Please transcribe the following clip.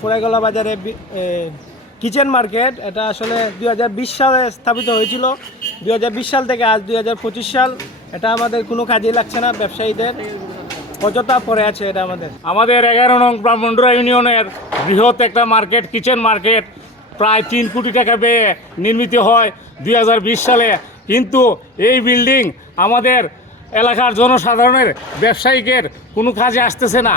ফুরাইগলা বাজারে kitchen market. এটা আসলে 2020 সালে স্থাপিত হয়েছিল। 2020 সাল থেকে আজ 2025 সাল, এটা আমাদের কোনো কাজেই লাগছে না। ব্যবসায়ীদের অযথা পড়ে আছে এটা আমাদের। 11 নং ব্রাহ্মণডুরা ইউনিয়নের বৃহৎ একটা মার্কেট, কিচেন মার্কেট, প্রায় 3 কোটি টাকা ব্যয়ে নির্মিত হয় 2020 সালে। কিন্তু এই বিল্ডিং আমাদের এলাকার জনসাধারণের ব্যবসায়িকের কোনো কাজে আসতেছে না।